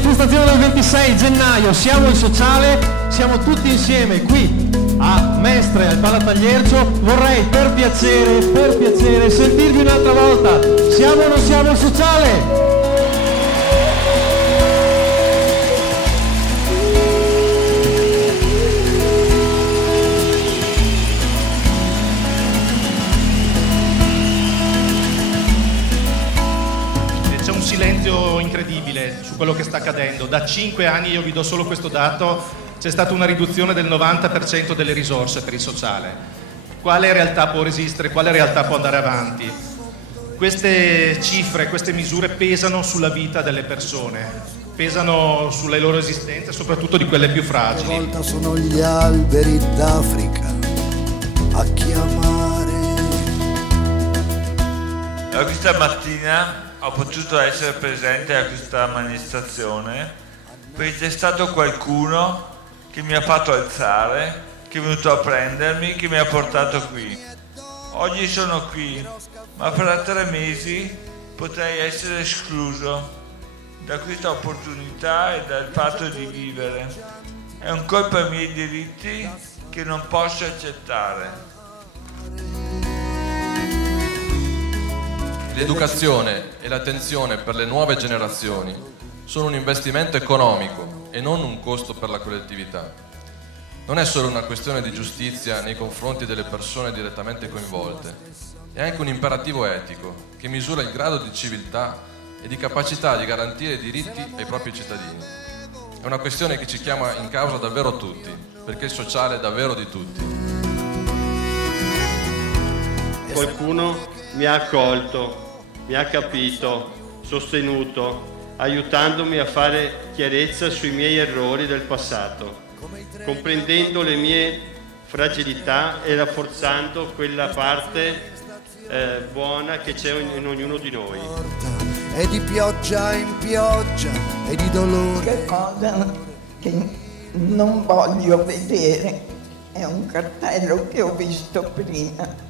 manifestazione del 26 gennaio, siamo il sociale, siamo tutti insieme qui a Mestre, al Palatagliercio. Vorrei per piacere sentirvi un'altra volta. Siamo o non siamo il sociale? Silenzio incredibile su quello che sta accadendo. Da 5 anni, io vi do solo questo dato, c'è stata una riduzione del 90% delle risorse per il sociale. Quale realtà può resistere? Quale realtà può andare avanti? Queste cifre, queste misure pesano sulla vita delle persone, pesano sulle loro esistenze, soprattutto di quelle più fragili. Una volta sono gli alberi d'Africa a chiamare. Questa mattina ho potuto essere presente a questa manifestazione perché c'è stato qualcuno che mi ha fatto alzare, che è venuto a prendermi, che mi ha portato qui. Oggi sono qui, ma fra 3 mesi potrei essere escluso da questa opportunità e dal fatto di vivere. È un colpo ai miei diritti che non posso accettare. L'educazione e l'attenzione per le nuove generazioni sono un investimento economico e non un costo per la collettività. Non è solo una questione di giustizia nei confronti delle persone direttamente coinvolte, è anche un imperativo etico che misura il grado di civiltà e di capacità di garantire i diritti ai propri cittadini. È una questione che ci chiama in causa davvero tutti, perché il sociale è davvero di tutti. Qualcuno mi ha accolto, mi ha capito, sostenuto, aiutandomi a fare chiarezza sui miei errori del passato, comprendendo le mie fragilità e rafforzando quella parte buona che c'è in ognuno di noi. E di pioggia in pioggia e di dolore. Che cosa che non voglio vedere è un cartello che ho visto prima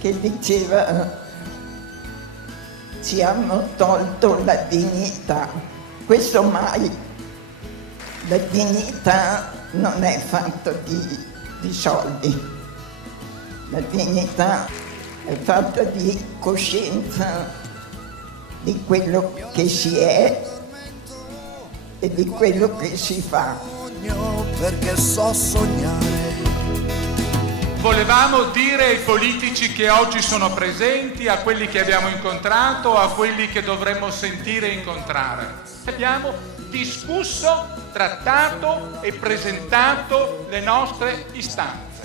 che diceva: ci hanno tolto la dignità. Questo mai. La dignità non è fatta di soldi. La dignità è fatta di coscienza di quello che si è e di quello che si fa. Perché so sognare. Volevamo dire ai politici che oggi sono presenti, a quelli che abbiamo incontrato, a quelli che dovremmo sentire e incontrare. Abbiamo discusso, trattato e presentato le nostre istanze.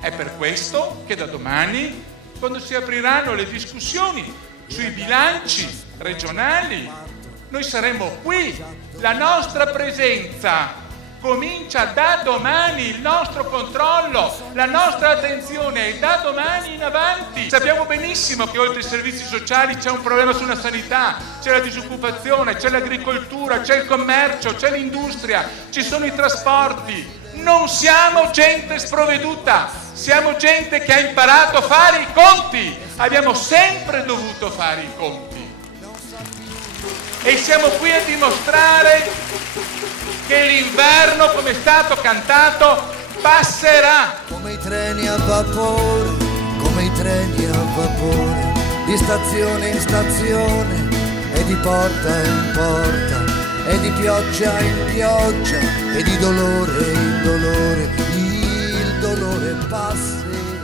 È per questo che da domani, quando si apriranno le discussioni sui bilanci regionali, noi saremo qui. La nostra presenza comincia da domani, il nostro controllo, la nostra attenzione è da domani in avanti. Sappiamo benissimo che oltre ai servizi sociali c'è un problema sulla sanità, c'è la disoccupazione, c'è l'agricoltura, c'è il commercio, c'è l'industria, ci sono i trasporti. Non siamo gente sprovveduta, siamo gente che ha imparato a fare i conti. Abbiamo sempre dovuto fare i conti. E siamo qui a dimostrare che l'inverno, come è stato cantato, passerà. Come i treni a vapore, come i treni a vapore, di stazione in stazione e di porta in porta, e di pioggia in pioggia e di dolore in dolore, il dolore passerà.